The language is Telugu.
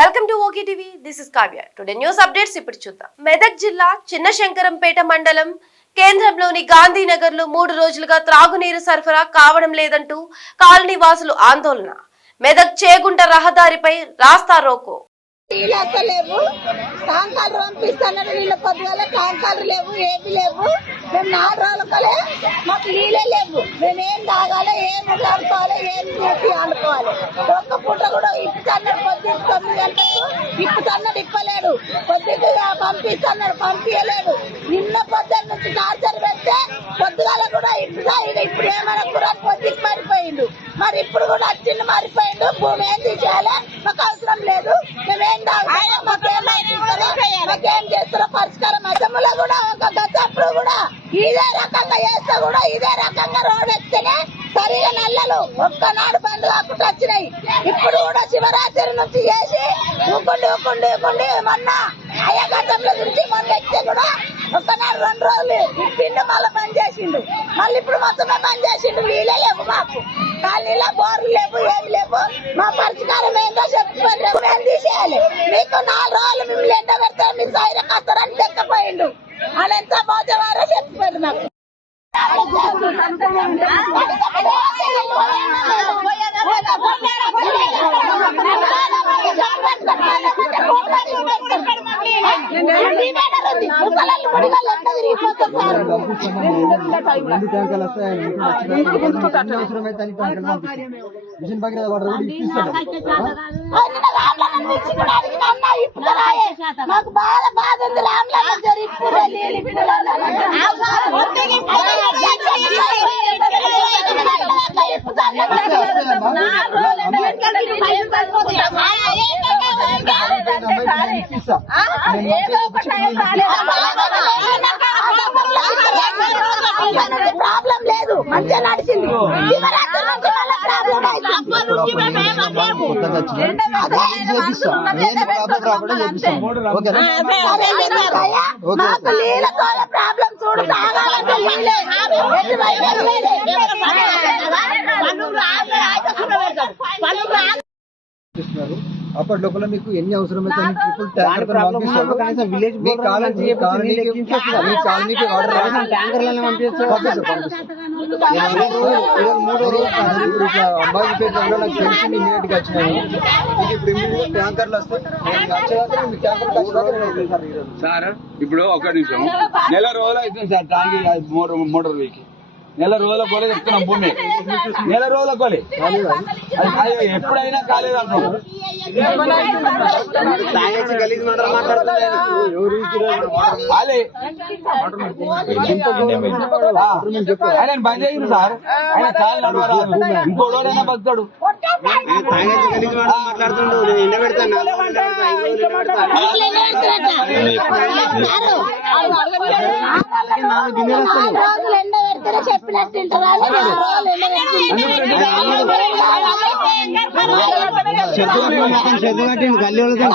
Welcome to okay TV. This is Kavya. Today news updates ఇప్పుడు చూద్దాం. మెదక్ జిల్లా చిన్నశంకరంపేట మండలం కేంద్రంలోని గాంధీనగర్ లో 3 రోజులుగా త్రాగునీరు సరఫరా కావడం లేదంటూ కాలనీ వాసులు ఆందోళన. మెదక్ చేగుంట రహదారిపై రాస్తా రోకో. నీళ్ళు అసలు లేవు, టాంకాలు పంపిస్తున్నారు. నీళ్ళ పొద్దుగల టాంకాలు లేవు, ఏమి లేవు. మేము 4 రోజులకలే మాకు నీళ్ళే లేవు. మేమేం తాగాలి, ఏం అనుకోవాలి, ఏం చేసి అనుకోవాలి. ఒక్క పూట కూడా ఇప్పుతున్నాడు. పొద్దు 9 గంటలకు ఇప్పుతున్నాడు, ఇప్పలేడు. పొద్దుగా పంపిస్తున్నాడు, పంపించలేడు. నిన్న పొద్దున్న నుంచి టార్చర్ పెడితే పొద్దుగాల కూడా ఇప్పుడా. ఇప్పుడు ఏమైనా కూడా పొద్దుకి మారిపోయిండు. మరి ఇప్పుడు కూడా వచ్చిండు, మారిపోయిండు. భూమి ఏం తీసేయాలి, మాకు అవసరం లేదు. మేమేం మాకేం చేస్తారో పరిష్కారం. అసెంబ్లీలో కూడా ఒక గతప్పుడు కూడా ఇదే రకంగా చేస్తే కూడా ఇదే రకంగా రోడ్ ఎక్కితేనే సరిగా నల్లలు ఒక్కనాడు బంద్ కాకుండా వచ్చినాయి. ఇప్పుడు కూడా శివరాత్రి నుంచి చేసి ఊకుండి మొన్న అయ్యగడ్డంలో గురించి మొన్న ఎక్కితే కూడా ఒక్కనాడు 2 రోజులు ఇప్పిండు, మళ్ళీ బంద్ చేసిండు. మళ్ళీ ఇప్పుడు మొత్తమే బంద్ చేసిండు. నీళ్ళే లేవు మాకు, కాలనీలో బోర్లు లేవు, ఏమి లేవు. మా పరిష్కారం ఏంటో చెప్పుకోండి. మేము తీసేయాలి. మీకు 4 రోజులు మిమ్మల్ని ఎండ పెడతారు, మీరు సైర కస్తారని తెక్కపోయిండు. వాళ్ళు ఎంత మోసవారో చెప్పుకోండి మాకు. మాకు బాధ ఉంది. రామ్లాల్ ప్రాబ్లం లేదు, మంచిగా నడిచింది. మాకు నీళ్ళతో ప్రాబ్లం చూడు. అప్పటి లోపల మీకు ఎన్ని అవసరమైతే అంబాజీపేటలో నాకు తెలిసి ఇమీడియట్ గా వచ్చినాను. ఇప్పుడు ఇమీడియట్ ట్యాంకర్లు వస్తాయి. సార్ ఇప్పుడు 1 నిమిషం, నెల రోజులు అవుతుంది సార్ ట్యాంక్ మోటార్ వీకి. నెల రోజుల కోలే చెప్తున్నాం. భూమి నెల రోజుల కోలే ఎప్పుడైనా కాలేదు అంటున్నాం. ఆయన బంద్ చేసింది సార్. ఆయన కాలు నడవరాదు, ఇంకో రోజైనా బతాడు. చెప్పినట్టు గల్లీ వాళ్ళతో